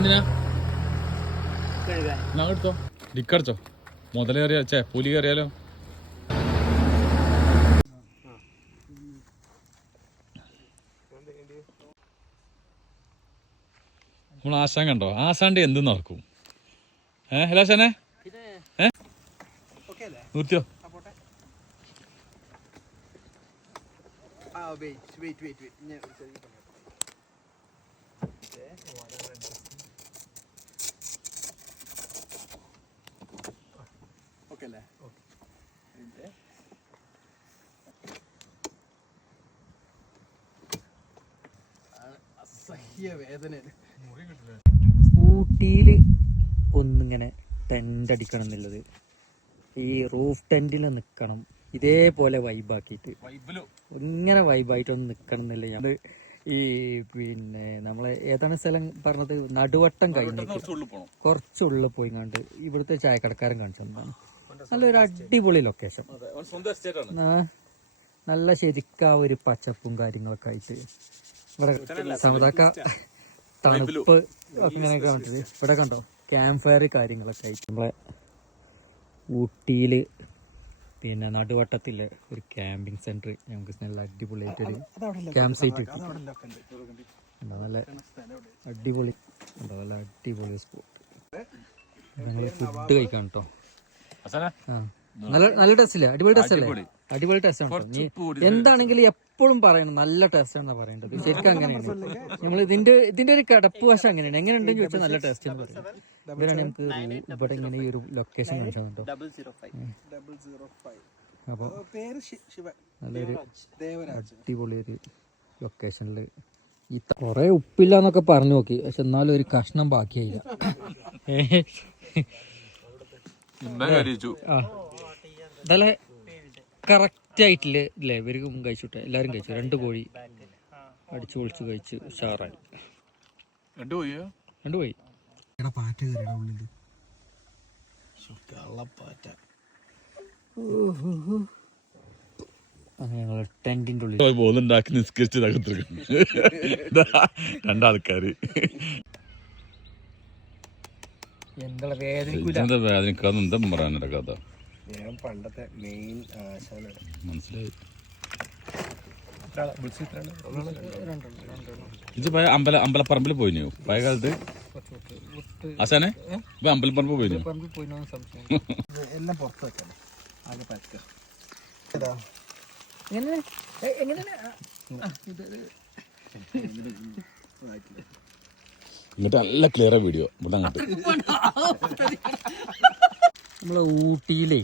എന്തിനാ എടുത്തോ ഡിക്കടിച്ചോ മുതൽ കയറിയാ ചേ പുലി കയറിയാലോ. നമ്മൾ ആശാൻ കണ്ടോ? ആശാന്റെ എന്ത് നടക്കും? ഹലാശാനെ നിർത്തിയോ? ഊട്ടിയില് ഒന്നിങ്ങനെ ടെന്റ് അടിക്കണം എന്നുള്ളത്, ഈ റൂഫ് ടെന്റിൽ നിക്കണം, ഇതേപോലെ വൈബാക്കിയിട്ട് ഇങ്ങനെ വൈബായിട്ടൊന്ന് നിക്കണം എന്നില്ല. ഞാൻ ഈ പിന്നെ നമ്മളെ ഏതാണ് സ്ഥലം പറഞ്ഞത്, നടുവട്ടം കഴിഞ്ഞിട്ട് കുറച്ചുള്ളിൽ പോയി കണ്ട് ഇവിടുത്തെ ചായക്കടക്കാരൻ കാണിച്ചതാണ്. നല്ലൊരു അടിപൊളി ലൊക്കേഷൻ, നല്ല ശരിക്കാ ഒരു പച്ചപ്പും കാര്യങ്ങളൊക്കെ ആയിട്ട് ഇവിടെ സമുദാക്ക തണുപ്പ് അങ്ങനെയൊക്കെ കണ്ടത്. ഇവിടെ കണ്ടോ ക്യാമ്പ് ഫയർ കാര്യങ്ങളൊക്കെ ആയിട്ട് നമ്മളെ ഊട്ടിയില് പിന്നെ നടുവട്ടത്തിലെ ഒരു ക്യാമ്പിംഗ് സെന്റർ ഞങ്ങൾക്ക് നല്ല അടിപൊളിയായിട്ടൊരു ക്യാമ്പ് സൈറ്റ് കിട്ടി. നല്ല അടിപൊളി നല്ല അടിപൊളി സ്പോട്ട്. ഞങ്ങൾ ഫുഡ് കഴിക്കാം കേട്ടോ. നല്ല ടേസ്റ്റ് അല്ലേ? അടിപൊളി ടേസ്റ്റ് അല്ലേ? അടിപൊളി ടേസ്റ്റ് ആണ്. നീ എന്താണെങ്കിലും എപ്പോഴും പറയണം നല്ല ടേസ്റ്റ് ആണെന്നാ പറയേണ്ടത്. ശരിക്കും അങ്ങനെയാണ്. നമ്മൾ ഇതിന്റെ ഒരു കിടപ്പ് വശം അങ്ങനെയാണ്. എങ്ങനെയുണ്ടെന്ന് ചോദിച്ചാൽ നല്ല ടേസ്റ്റ് എന്ന് പറയും. ഇവരാണ് നമുക്ക് ഇവിടെ ഇങ്ങനെ ഈ ഒരു ലൊക്കേഷൻ കാണിച്ചു കേട്ടോ. അപ്പൊ നല്ലൊരു അടിപൊളി ഒരു ലൊക്കേഷനില് ഈ കൊറേ ഉപ്പില്ല എന്നൊക്കെ പറഞ്ഞു നോക്കി, പക്ഷെ എന്നാലും ഒരു കഷ്ണം ബാക്കിയായില്ല. ഇതല്ലേ കറക്റ്റ് ആയിട്ടില്ലേ ഇല്ലേ? ഇവർക്കും കഴിച്ചുട്ടെ, എല്ലാരും കഴിച്ചു. 2 കോഴി അടിച്ചു പൊളിച്ച് കഴിച്ച് ഉഷാറായി. 2 കോഴി ഞങ്ങൾ ടെന്റിന്റെ ഉള്ളിൽ നിസ്കരിച്ച് 2 ആൾക്കാര് വേദനിക്കാന്ന് എന്താ പറയാനൊരു കഥ. ഞാൻ പണ്ടത്തെ മെയിൻ ആശാനാണ്. മനസ്സിലായി. അമ്പലപ്പറമ്പിൽ പോയിനോ പഴയ കാലത്ത്? ആശാനെ ഇപ്പൊ അമ്പലപ്പറമ്പ് പോയിനോ? എല്ലാം പുറത്ത് വെക്കാം, ആകെ പറ്റുക. ഇങ്ങോട്ട് നല്ല ക്ലിയർ വീഡിയോ ഇവിടെ അങ്ങോട്ട്. നമ്മളെ ഊട്ടിയിലേ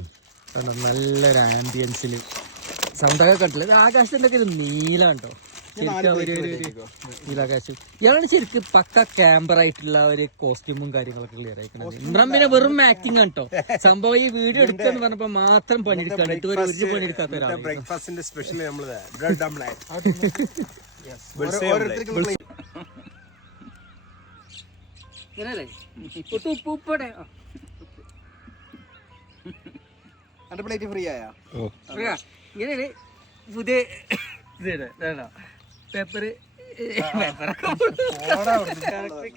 കണ്ടോ നല്ലൊരു ആംബിയൻസില് സൗണ്ടൊക്കെ കണ്ടില്ല. ആകാശത്തിന്റെ ഒക്കെ ഒരു നീലാണ്ടോ നീലാകാശം. ഇയാളാണ് ശരിക്കും പക്ക ക്യാമ്പറായിട്ടുള്ള ഒരു കോസ്റ്റ്യൂമും കാര്യങ്ങളൊക്കെ ക്ലിയർ ആയിക്കുന്നത്. ഇമ്രാൻ പിന്നെ വെറും ആക്ടിങ് ആണ് കേട്ടോ സംഭവം. ഈ വീഡിയോ എടുക്കാന്ന് പറഞ്ഞപ്പോ മാത്രം പണിയെടുക്കാണ്, ഇതുവരെ ഒരു പണിയെടുക്കാത്ത ഒരാൾ. ബ്രേക്ക്ഫാസ്റ്റിന്റെ സ്പെഷ്യൽ നമ്മള് ബ്രെഡ് ഓംലെറ്റ്. പ്ലേറ്റ് ഫ്രീ ആയാ ഇങ്ങനെയാണ് പുതിയ പേപ്പറ്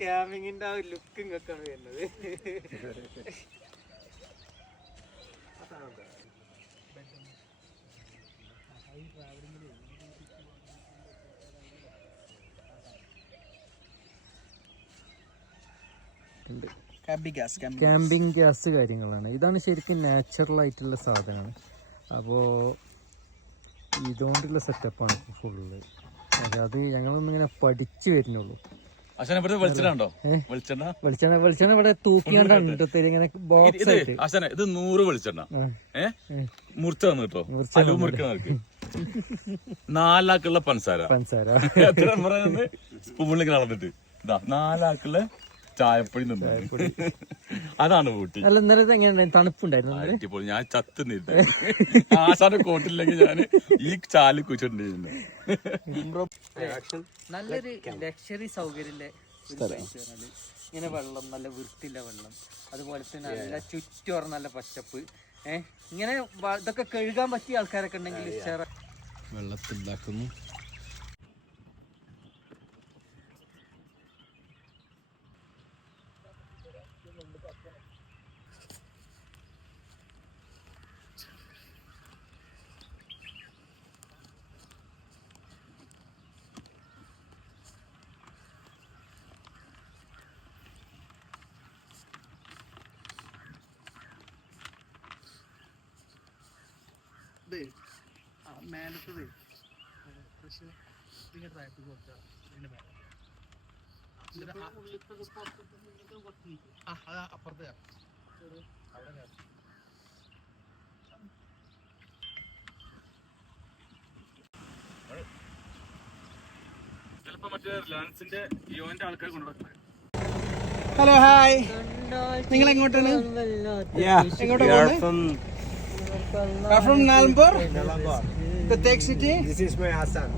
ക്യാമ്പിങ്ങിന്റെ ആ ഒരു ലുക്ക് ഇങ്ങൊക്കെയാണ് വരുന്നത്. ക്യാമ്പിംഗ് ഗ്യാസ് കാര്യങ്ങളാണ്. ഇതാണ് ശരിക്കും നാച്ചുറൽ ആയിട്ടുള്ള സാധനമാണ്. അപ്പോൾ ഇതുകൊണ്ടുള്ള സെറ്റപ്പാണ് ഫുള്ള്. അത് ഞങ്ങളൊന്നിങ്ങനെ പഠിച്ചു വരുന്നുള്ളൂ. വെളിച്ചെണ്ണ ഇവിടെ തൂക്കിയാണ്ട് ഇങ്ങനെ ബോക്സ് ആയിട്ട്. ഇത് 100 വെളിച്ചെണ്ണ മുറിച്ച വന്നു കേട്ടോ. 4 ആക്കുള്ള പഞ്ചസാര സ്പൂണിലേക്ക് നടന്നിട്ട് 4 ആക്കുള്ള ചായപ്പൊടി അതാണ് ഊട്ടി. അല്ല ഇന്നലെ എങ്ങനെയുണ്ടായിരുന്നു? തണുപ്പുണ്ടായിരുന്നു. ഞാൻ ചത്തുന്നില്ല. ആശാന്റെ കോട്ടില്ലെങ്കിൽ ഞാൻ ഈ ചാല് കുച്ചിട്ടുണ്ടായിരുന്നു. നല്ലൊരു ലക്ഷറി സൗകര്യമില്ല ഇങ്ങനെ വെള്ളം, നല്ല വൃത്തിയുള്ള വെള്ളം, അതുപോലെ തന്നെ നല്ല ചുറ്റും നല്ല പച്ചപ്പ്. ഇങ്ങനെ ഇതൊക്കെ കഴുകാൻ പറ്റിയ ആൾക്കാരൊക്കെ ഉണ്ടെങ്കിൽ വെള്ളത്തിലാക്കുന്നു. ചിലപ്പോ മറ്റേ റിലയൻസിന്റെ ജിയോന്റെ ആൾക്കാർ കൊണ്ടുവരുന്നത്. ഹലോ ഹായ്, നിങ്ങൾ എങ്ങോട്ടാണ്? എങ്ങോട്ടാ പോകുന്നത്? From Nalambur, the Tech City. This is my Hassan.